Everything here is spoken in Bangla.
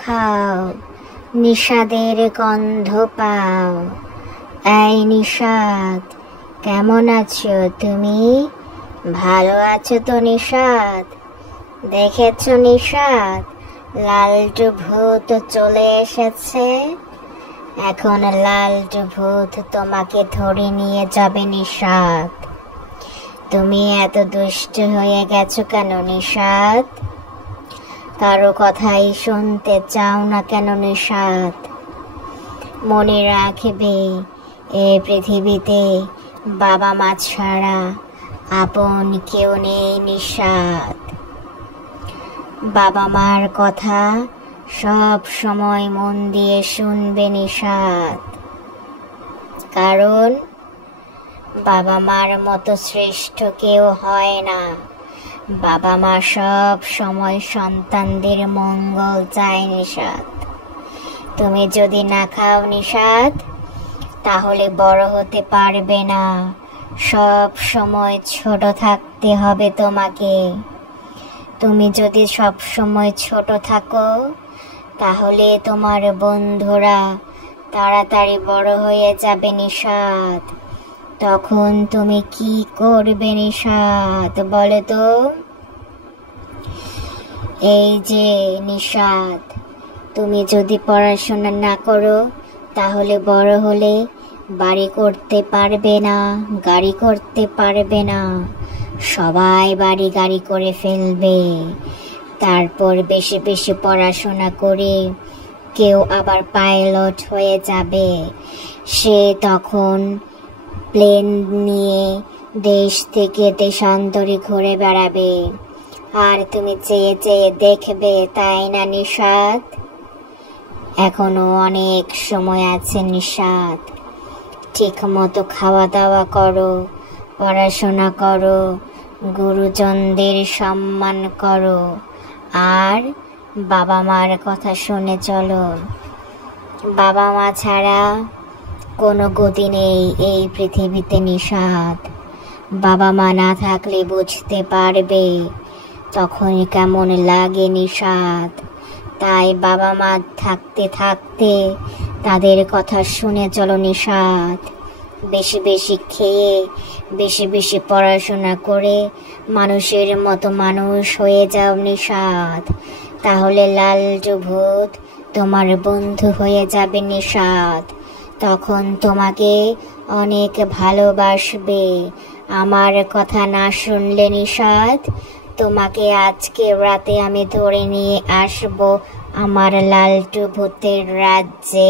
খাও, নিষাদের গন্ধ পাও। এই নিষাদ, কেমন আছো তুমি? ভালো আছো তো নিষাদ? দেখেছো নিষাদ, লালটু ভূত চলে এসেছে। এখন লালটু ভূত তোমাকে ধরে নিয়ে যাবে নিষাদ। তুমি এত দুষ্ট হয়ে গেছো কেন নিষাদ? কারো কথাই শুনতে চাও না কেন নিষাদ? মনে রাখবে, এ পৃথিবীতে বাবা মা ছাড়া আপন কেউ নেই নিষাদ। বাবা মার কথা সব সময় মন দিয়ে শুনবে নিষাদ, কারণ বাবা মার মতো শ্রেষ্ঠ কেউ হয় না। বাবা মা সব সময় সন্তানদের মঙ্গল চায় নিষাদ। তুমি যদি না খাও নিষাদ, তাহলে বড় হতে পারবে না। সব সময় ছোট থাকতে হবে তোমাকে। তুমি যদি সব সময় ছোট থাকো, তাহলে তোমার বন্ধুরা তাড়াতাড়ি বড় হয়ে যাবে নিষাদ। তখন তুমি কি করবে নিষাদ, বলো তো? এই যে নিষাদ, তুমি যদি পড়াশোনা না করো, তাহলে বড় হলে বাড়ি করতে পারবে না, গাড়ি করতে পারবে না। সবাই বাড়ি গাড়ি করে ফেলবে। তারপর বেশি বেশি পড়াশোনা করে কেউ আবার পাইলট হয়ে যাবে। সে তখন প্লেন নিয়ে দেশ থেকে দেশান্তরে ঘুরে বেড়াবে। আর তুমি চেয়ে চেয়ে দেখবে, তাই না নিষাদ? এখনো অনেক সময় আছে নিষাদ। ঠিক মতো খাওয়া দাওয়া করো, পড়াশোনা করো, গুরুজনদের সম্মান করো, আর বাবা মার কথা শুনে চলো। বাবা মা ছাড়া কোনো গতি নেই এই পৃথিবীতে নিষাদ। বাবা মা না থাকলে বুঝতে পারবে তখন কেমন লাগে নিষাদ। তাই বাবা মা থাকতে থাকতে তাদের কথা শুনে চলো নিষাদ। বেশি বেশি খেয়ে, বেশি বেশি পড়াশোনা করে মানুষের মতো মানুষ হয়ে যাও নিষাদ। তাহলে লালটু ভূত তোমার বন্ধু হয়ে যাবে নিষাদ। তখন তোমাকে অনেক ভালোবাসবে। আমার কথা না শুনলে নিষাদ, তোমাকে আজকে রাতে আমি ধরে নিয়ে আসবো আমার লালটু ভূতের রাজ্যে।